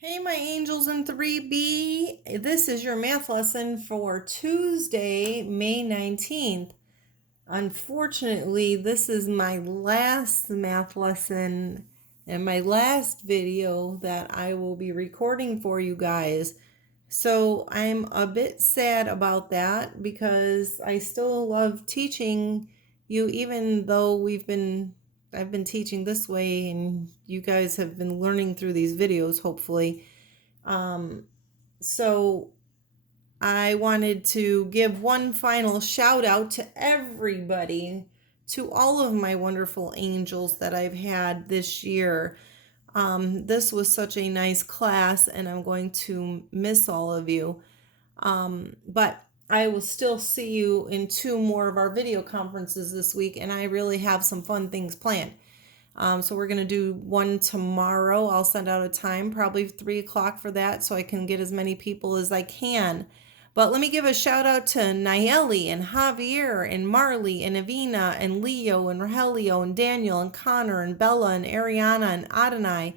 Hey, my angels in 3B. This is your math lesson for Tuesday, May 19th. Unfortunately, this is my last math lesson and my last video that I will be recording for you guys. So I'm a bit sad about that because I still love teaching you, even though I've been teaching this way and you guys have been learning through these videos, hopefully. Um, so I wanted to give one final shout out to everybody, to all of my wonderful angels that I've had this year. This was such a nice class, and I'm going to miss all of you. But I will still see you in two more of our video conferences this week, and I really have some fun things planned. So we're going to do one tomorrow. I'll send out a time, probably 3 o'clock for that, so I can get as many people as I can. But let me give a shout out to Nayeli and Javier and Marley and Avina and Leo and Rogelio and Daniel and Connor and Bella and Ariana and Adonai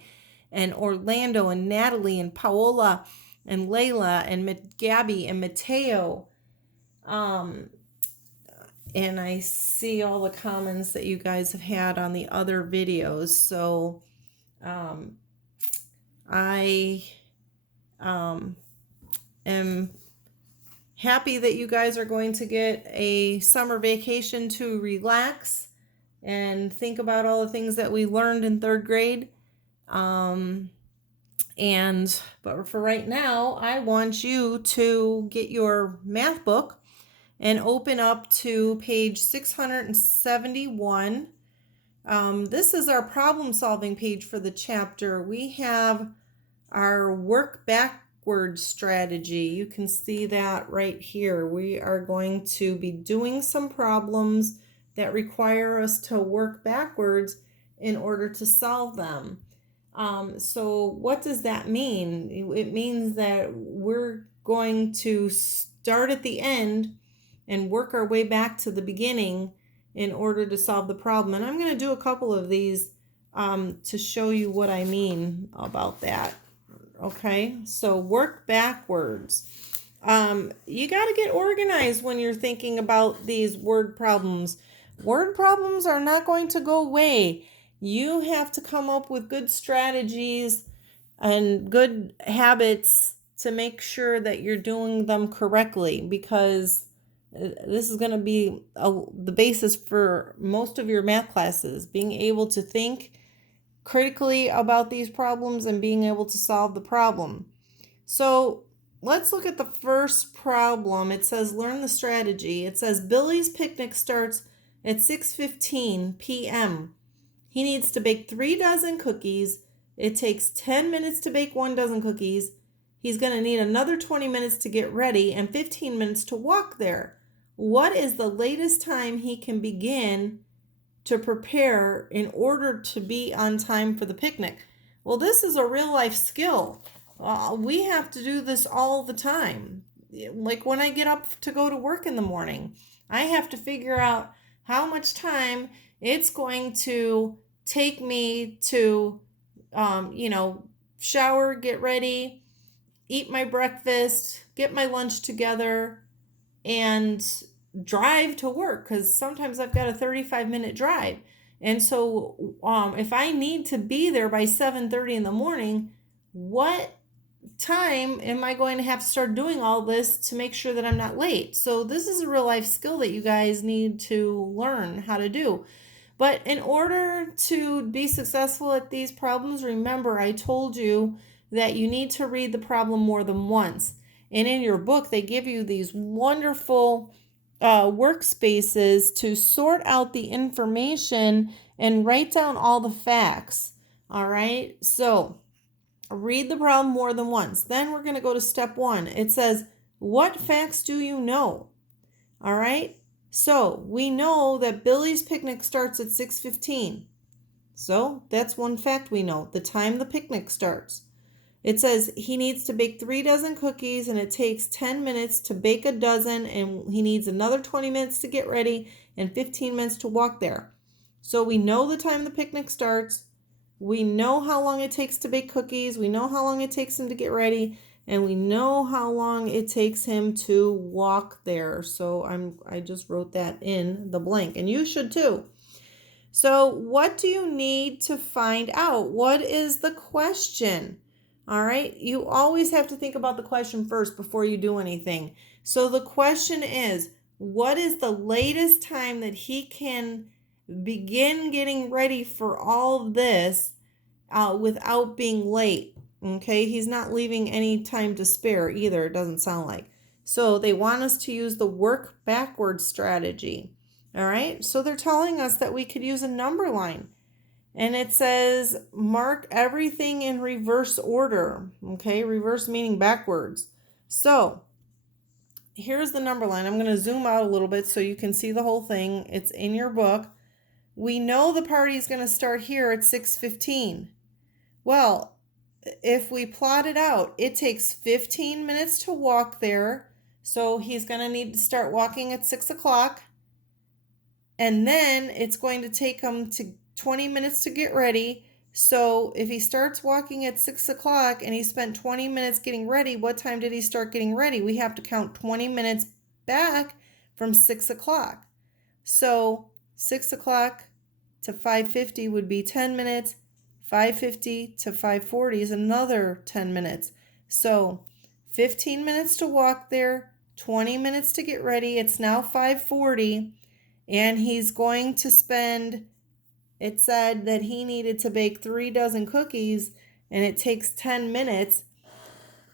and Orlando and Natalie and Paola and Layla and Gabby and Mateo. Um, and I see all the comments that you guys have had on the other videos. So um, I am happy that you guys are going to get a summer vacation to relax and think about all the things that we learned in third grade. But for right now, I want you to get your math book and open up to page 671. This is our problem solving page for the chapter. We have our work backwards strategy. You can see that right here. We are going to be doing some problems that require us to work backwards in order to solve them. So what does that mean? It means that we're going to start at the end and work our way back to the beginning in order to solve the problem. And I'm going to do a couple of these to show you what I mean about that. Okay, so work backwards. You got to get organized when you're thinking about these word problems. Word problems are not going to go away. You have to come up with good strategies and good habits to make sure that you're doing them correctly, because this is going to be the basis for most of your math classes, being able to think critically about these problems and being able to solve the problem. So let's look at the first problem. It says learn the strategy. It says Billy's picnic starts at 6:15 p.m. He needs to bake 3 dozen cookies. It takes 10 minutes to bake 1 dozen cookies. He's going to need another 20 minutes to get ready and 15 minutes to walk there. What is the latest time he can begin to prepare in order to be on time for the picnic? Well, this is a real life skill. We have to do this all the time. Like when I get up to go to work in the morning, I have to figure out how much time it's going to take me to, shower, get ready, eat my breakfast, get my lunch together, and drive to work, because sometimes I've got a 35-minute drive. And so if I need to be there by 7:30 in the morning, what time am I going to have to start doing all this to make sure that I'm not late? So this is a real life skill that you guys need to learn how to do. But in order to be successful at these problems, remember I told you that you need to read the problem more than once. And in your book, they give you these wonderful workspaces to sort out the information and write down all the facts. All right, so read the problem more than once. Then we're going to go to step 1. It says, what facts do you know? All right, so we know that Billy's picnic starts at 6:15. So that's one fact we know, the time the picnic starts. It says he needs to bake 3 dozen cookies and it takes 10 minutes to bake a dozen, and he needs another 20 minutes to get ready and 15 minutes to walk there. So we know the time the picnic starts. We know how long it takes to bake cookies. We know how long it takes him to get ready. And we know how long it takes him to walk there. So I just wrote that in the blank. And you should too. So what do you need to find out? What is the question? All right. You always have to think about the question first before you do anything. So the question is, what is the latest time that he can begin getting ready for all of this without being late? Okay. He's not leaving any time to spare either. It doesn't sound like. So they want us to use the work backwards strategy. All right, so they're telling us that we could use a number line. And it says mark everything in reverse order. Okay, reverse meaning backwards. So here's the number line. I'm going to zoom out a little bit so you can see the whole thing. It's in your book. We know the party is going to start here at 6:15. Well, if we plot it out, it takes 15 minutes to walk there. So he's going to need to start walking at 6 o'clock. And then it's going to take him to 20 minutes to get ready. So if he starts walking at 6 o'clock and he spent 20 minutes getting ready, what time did he start getting ready? We have to count 20 minutes back from 6 o'clock. So 6 o'clock to 5:50 would be 10 minutes. 5:50 to 5:40 is another 10 minutes. So 15 minutes to walk there, 20 minutes to get ready. It's now 5:40. And he's going to spend, it said that he needed to bake 3 dozen cookies, and it takes 10 minutes.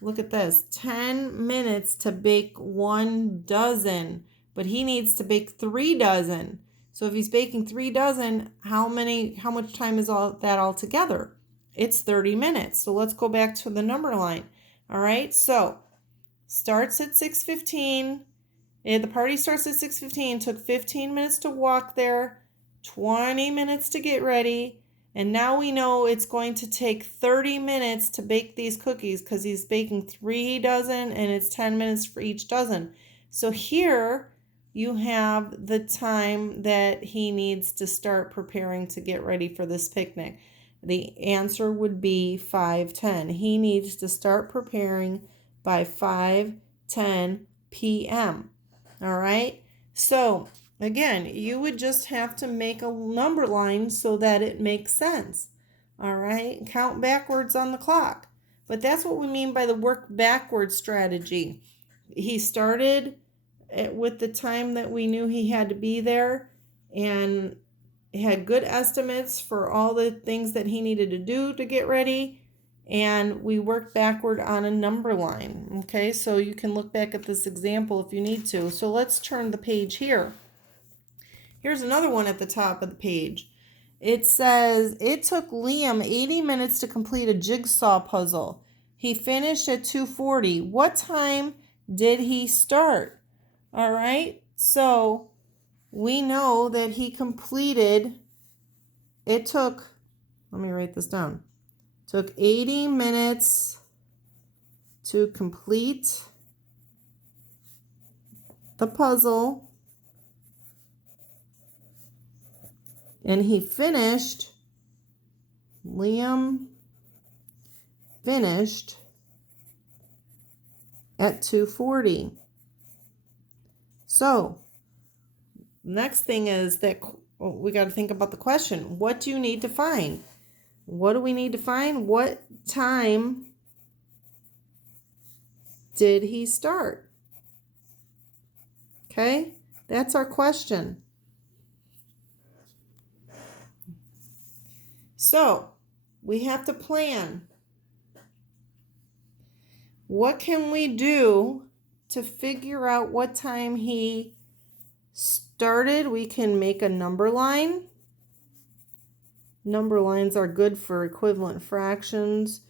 Look at this, 10 minutes to bake 1 dozen, but he needs to bake 3 dozen. So if he's baking 3 dozen, how much time is all that all together? It's 30 minutes. So let's go back to the number line. All right, so starts at 6:15. The party starts at 6:15, took 15 minutes to walk there, 20 minutes to get ready, and now we know it's going to take 30 minutes to bake these cookies because he's baking 3 dozen and it's 10 minutes for each dozen. So here you have the time that he needs to start preparing to get ready for this picnic. The answer would be 5:10. He needs to start preparing by 5:10 p.m. All right, so again, you would just have to make a number line so that it makes sense. All right, count backwards on the clock. But that's what we mean by the work backwards strategy. He started with the time that we knew he had to be there and had good estimates for all the things that he needed to do to get ready. And we work backward on a number line. Okay, so you can look back at this example if you need to. So let's turn the page here. Here's another one at the top of the page. It says, it took Liam 80 minutes to complete a jigsaw puzzle. He finished at 2:40. What time did he start? All right, so we know that he completed, it took, let me write this down. Took 80 minutes to complete the puzzle, and Liam finished at 2:40. So next thing is that we got to think about the question. What do you need to find? What do we need to find? What time did he start? Okay, that's our question. So we have to plan. What can we do to figure out what time he started? We can make a number line. Number lines are good for equivalent fractions.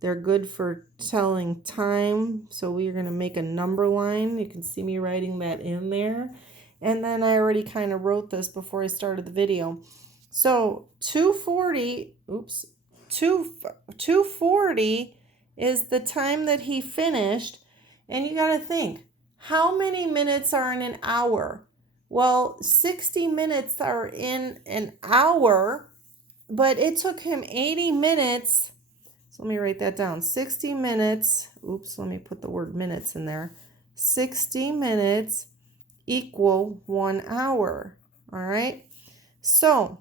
They're good for telling time. So we are going to make a number line. You can see me writing that in there. And then I already kind of wrote this before I started the video. So 2:40 is the time that he finished. And you got to think, how many minutes are in an hour? Well, 60 minutes are in an hour. but it took him 80 minutes. So let me write that down. 60 minutes. Oops, let me put the word minutes in there. 60 minutes equal 1 hour. All right. So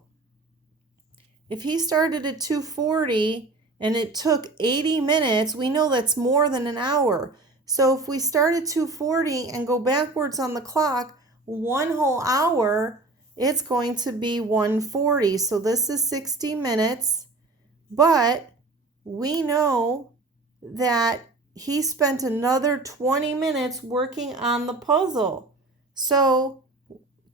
if he started at 2:40 and it took 80 minutes, we know that's more than an hour. So if we start at 2:40 and go backwards on the clock, 1 whole hour, it's going to be 1:40. So this is 60 minutes, but we know that he spent another 20 minutes working on the puzzle. So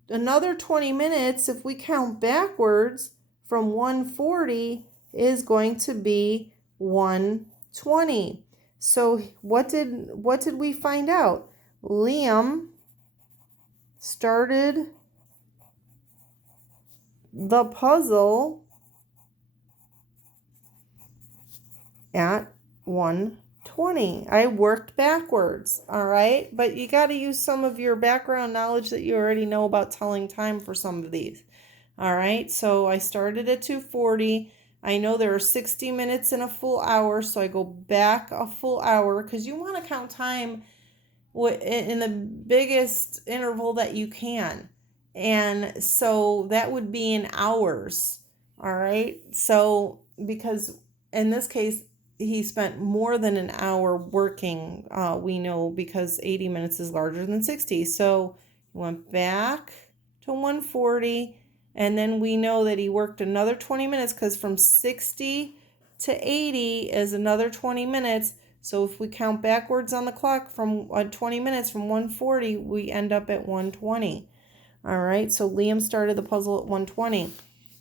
another 20 minutes, if we count backwards from 1:40, is going to be 1:20. So what did we find out? Liam started the puzzle at 1:20. I worked backwards, all right? But you got to use some of your background knowledge that you already know about telling time for some of these. All right, so I started at 2:40. I know there are 60 minutes in a full hour, so I go back a full hour because you want to count time in the biggest interval that you can. And so that would be in hours. All right, so because in this case, he spent more than an hour working, we know, because 80 minutes is larger than 60. So he went back to 1:40. And then we know that he worked another 20 minutes because from 60 to 80 is another 20 minutes. So if we count backwards on the clock from 20 minutes from 1:40, we end up at 1:20. All right, so Liam started the puzzle at 1:20.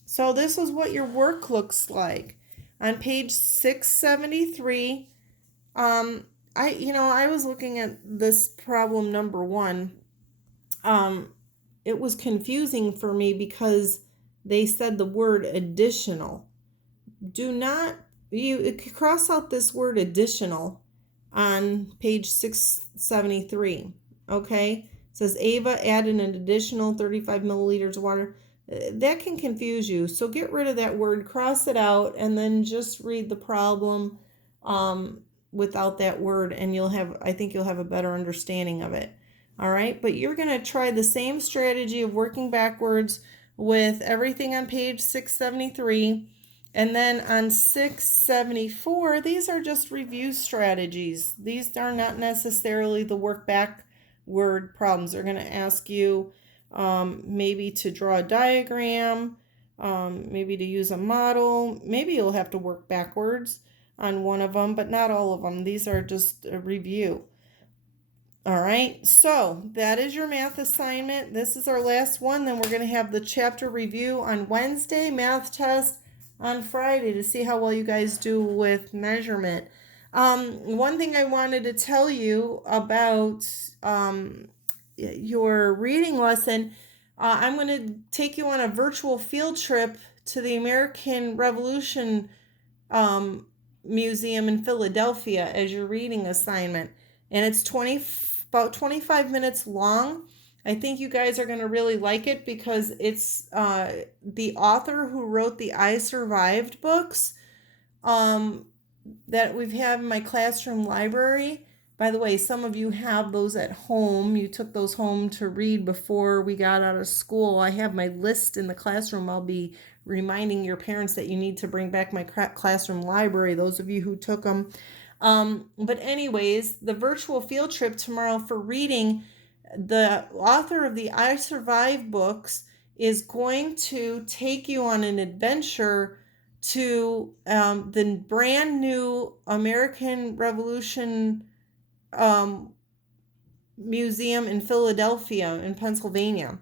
So this is what your work looks like. On page 673, I was looking at this problem number 1. It was confusing for me because they said the word additional. Do not, you cross out this word additional on page 673. Okay, it says Ava added an additional 35 milliliters of water. That can confuse you, so get rid of that word, cross it out, and then just read the problem without that word, and I think you'll have a better understanding of it. All right, but you're going to try the same strategy of working backwards with everything on page 673. And then on 674, these are just review strategies. These are not necessarily the work backward problems. They're going to ask you maybe to draw a diagram, maybe to use a model. Maybe you'll have to work backwards on one of them, but not all of them. These are just a review. All right, so that is your math assignment. This is our last one. Then we're going to have the chapter review on Wednesday, math test on Friday to see how well you guys do with measurement. One thing I wanted to tell you about your reading lesson, I'm going to take you on a virtual field trip to the American Revolution Museum in Philadelphia as your reading assignment. And it's about 25 minutes long. I think you guys are going to really like it because it's the author who wrote the I Survived books that we've had in my classroom library. By the way, some of you have those at home. You took those home to read before we got out of school. I have my list in the classroom. I'll be reminding your parents that you need to bring back my classroom library, those of you who took them. But anyways, the virtual field trip tomorrow for reading, the author of the I Survive books is going to take you on an adventure to the brand new American Revolution Museum in Philadelphia in Pennsylvania.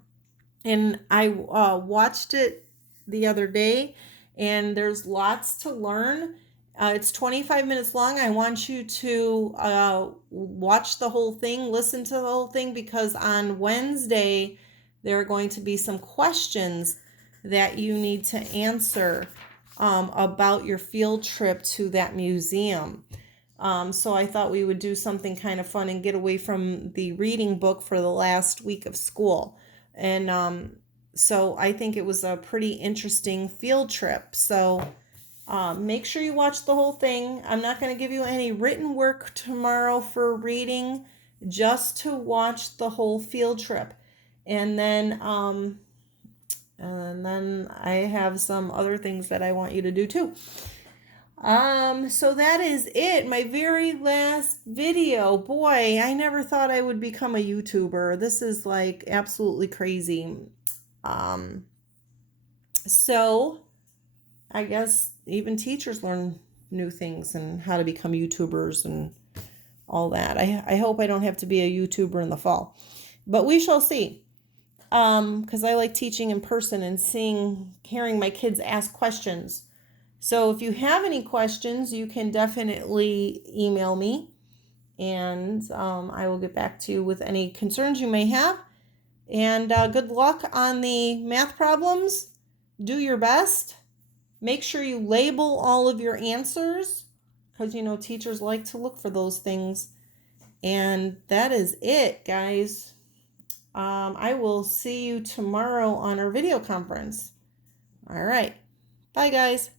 And I watched it the other day, and there's lots to learn. It's 25 minutes long. I want you to watch the whole thing, listen to the whole thing, because on Wednesday there are going to be some questions that you need to answer about your field trip to that museum. So I thought we would do something kind of fun and get away from the reading book for the last week of school. And So I think it was a pretty interesting field trip. So make sure you watch the whole thing. I'm not going to give you any written work tomorrow for reading, just to watch the whole field trip. And then I have some other things that I want you to do too. So that is it. My very last video. Boy, I never thought I would become a YouTuber. This is like absolutely crazy. Um, so I guess even teachers learn new things and how to become YouTubers and all that. I hope I don't have to be a YouTuber in the fall, but we shall see. Because I like teaching in person and hearing my kids ask questions. So if you have any questions, you can definitely email me, and I will get back to you with any concerns you may have. And good luck on the math problems. Do your best. Make sure you label all of your answers, because teachers like to look for those things. And that is it, guys. I will see you tomorrow on our video conference. All right. Bye, guys.